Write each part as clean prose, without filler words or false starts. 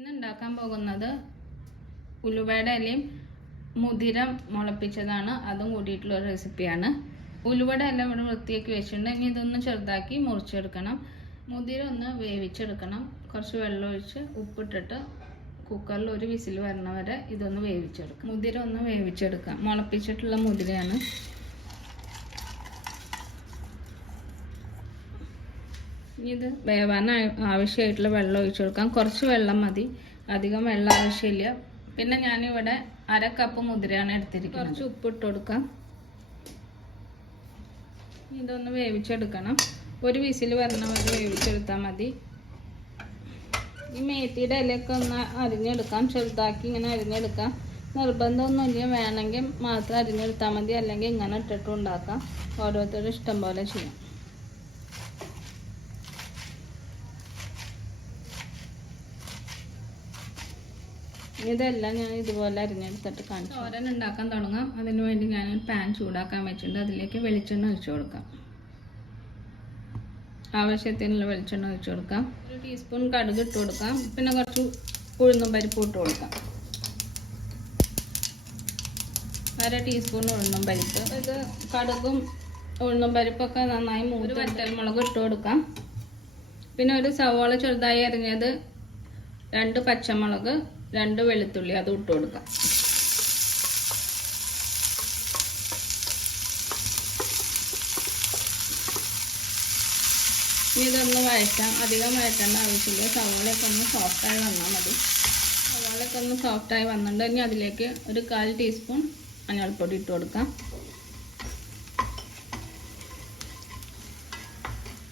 ഇന്ന് ഉണ്ടാക്കാൻ പോകുന്നത് ഉലുവയുടെ ഇലയും മുതിര മുളപ്പിച്ചതാണ്. അതും കൂടിയിട്ടുള്ള ഒരു റെസിപ്പിയാണ്. ഉലുവയുടെ ഇല ഇവിടെ വൃത്തിയാക്കി വെച്ചിട്ടുണ്ട്. ഇനി ഇതൊന്ന് ചെറുതാക്കി മുറിച്ചെടുക്കണം. മുതിര ഒന്ന് വേവിച്ചെടുക്കണം. കുറച്ച് വെള്ളം ഒഴിച്ച് ഉപ്പിട്ടിട്ട് കുക്കറിൽ ഒരു വിസിൽ വരണ വരെ ഇതൊന്ന് വേവിച്ചെടുക്കാം. മുതിര ഒന്ന് വേവിച്ചെടുക്കാം. മുളപ്പിച്ചിട്ടുള്ള മുതിരയാണ്. ഇത് വേവാൻ ആവശ്യമായിട്ടുള്ള വെള്ളം ഒഴിച്ചു കൊടുക്കാം. കുറച്ച് വെള്ളം മതി, അധികം വെള്ളം ആവശ്യമില്ല. പിന്നെ ഞാനിവിടെ 1/2 കപ്പ് മുതിരയാണ് എടുത്തിരിക്കുന്നത്. കുറച്ച് ഉപ്പിട്ട് കൊടുക്കാം. ഇതൊന്ന് വേവിച്ചെടുക്കണം. ഒരു വിസിൽ വരണ വരെ വേവിച്ചെടുത്താൽ മതി. ഈ മേത്തിയുടെ ഇലയൊക്കെ ഒന്ന് അരിഞ്ഞെടുക്കാം. ചെറുതാക്കി ഇങ്ങനെ അരിഞ്ഞെടുക്കാം. നിർബന്ധമൊന്നുമില്ല, വേണമെങ്കിൽ മാത്രം അരിഞ്ഞെടുത്താൽ മതി, അല്ലെങ്കിൽ ഇങ്ങനെ ഇട്ടിട്ടും ഉണ്ടാക്കാം. ഓരോരുത്തരുടെ ഇഷ്ടം പോലെ ചെയ്യാം. ഇതെല്ലാം ഞാൻ ഇതുപോലെ അരിഞ്ഞെടുത്തിട്ട് കാണിച്ചു. തോരൻ ഉണ്ടാക്കാൻ തുടങ്ങാം. അതിന് വേണ്ടി ഞാനൊരു പാൻ ചൂടാക്കാൻ വെച്ചിട്ടുണ്ട്. അതിലേക്ക് വെളിച്ചെണ്ണ ഒഴിച്ചു കൊടുക്കാം. ആവശ്യത്തിനുള്ള വെളിച്ചെണ്ണ ഒഴിച്ചു കൊടുക്കാം. 1 ടീസ്പൂൺ കടുക് ഇട്ട് കൊടുക്കാം. പിന്നെ കുറച്ച് ഉഴുന്നും പരിപ്പ് ഇട്ട് കൊടുക്കാം. 1/2 ടീസ്പൂൺ ഉഴുന്നും പരിപ്പ്. ഇത് കടുകും ഉഴുന്നും പരിപ്പൊക്കെ നന്നായി മൂത്ത് വറ്റൽമുളക് ഇട്ട് കൊടുക്കാം. പിന്നെ ഒരു സവാള ചെറുതായി അരിഞ്ഞത്, 2 പച്ചമുളക്, 2 വെളുത്തുള്ളി അത് ഇട്ട് കൊടുക്കാം. ഇതൊന്ന് വഴറ്റാം. അധികം വഴറ്റേണ്ട ആവശ്യമില്ല. സവാളയൊക്കെ ഒന്ന് സോഫ്റ്റായി വന്നാൽ മതി. സവാളയൊക്കെ ഒന്ന് സോഫ്റ്റായി വന്നിട്ടുണ്ട്. ഇനി അതിലേക്ക് ഒരു 1/4 ടീസ്പൂൺ മഞ്ഞൾപ്പൊടി ഇട്ട് കൊടുക്കാം.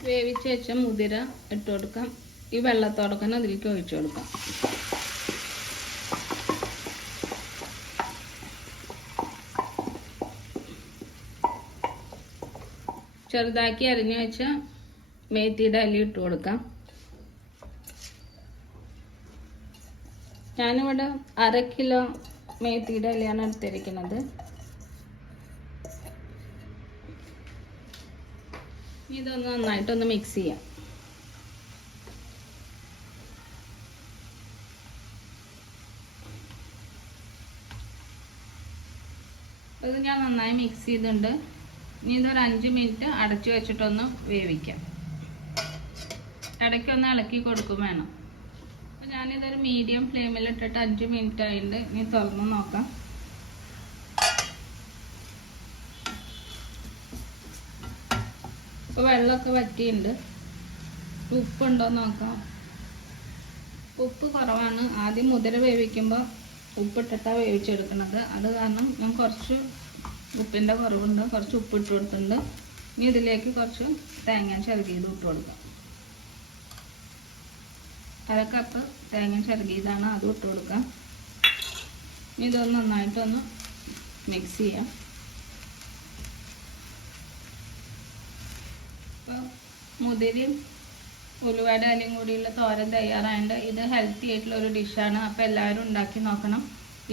വേവിച്ച് വെച്ച മുതിര ഇട്ട് കൊടുക്കാം. ഈ വെള്ളത്തോടൊക്കെ അതിലേക്ക് ഒഴിച്ചു കൊടുക്കാം. ചെറുതാക്കി അരിഞ്ഞു വെച്ച മേത്തിയുടെ ഇല ഇട്ട് കൊടുക്കാം. ഞാനിവിടെ 1/2 കിലോ മേത്തിയുടെ ഇലയാണ് എടുത്തിരിക്കുന്നത്. ഇതൊന്ന് നന്നായിട്ടൊന്ന് മിക്സ് ചെയ്യാം. ഇത് ഞാൻ നന്നായി മിക്സ് ചെയ്തിട്ടുണ്ട്. ഇനി ഇതൊരു 5 മിനിറ്റ് അടച്ചു വെച്ചിട്ടൊന്ന് വേവിക്കാം. ഇടയ്ക്കൊന്ന് ഇളക്കി കൊടുക്കും വേണം. അപ്പോൾ ഞാനിതൊരു മീഡിയം ഫ്ലെയിമിൽ ഇട്ടിട്ട് 5 മിനിറ്റ് ആയിട്ടുണ്ട്. ഇനി തുറന്ന് നോക്കാം. ഇപ്പോൾ വെള്ളമൊക്കെ വറ്റിയിട്ടുണ്ട്. ഉപ്പുണ്ടോ നോക്കാം. ഉപ്പ് കുറവാണ്. ആദ്യം മുതിര വേവിക്കുമ്പോൾ ഉപ്പിട്ടിട്ടാണ് വേവിച്ചെടുക്കുന്നത്. അത് കാരണം ഞാൻ കുറച്ച് ഉപ്പിൻ്റെ കുറവുണ്ട്. കുറച്ച് ഉപ്പ് ഇട്ട് കൊടുത്തിട്ടുണ്ട്. ഇനി ഇതിലേക്ക് കുറച്ച് തേങ്ങ ചിരകിയത് ഇട്ട് കൊടുക്കാം. 1/2 കപ്പ് തേങ്ങ ചിരകിയതാണ്, അത് ഇട്ട് കൊടുക്കാം. ഇതൊന്ന് നന്നായിട്ടൊന്ന് മിക്സ് ചെയ്യാം. ഇപ്പോൾ മുതിരയും ഉലുവയുടെ ഇലയും കൂടിയുള്ള തോരൻ തയ്യാറായിട്ടുണ്ട്. ഇത് ഹെൽത്തി ആയിട്ടുള്ള ഒരു ഡിഷാണ്. അപ്പോൾ എല്ലാവരും ഉണ്ടാക്കി നോക്കണം.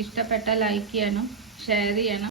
ഇഷ്ടപ്പെട്ടാൽ ലൈക്ക് ചെയ്യണം, ഷെയർ ചെയ്യണം.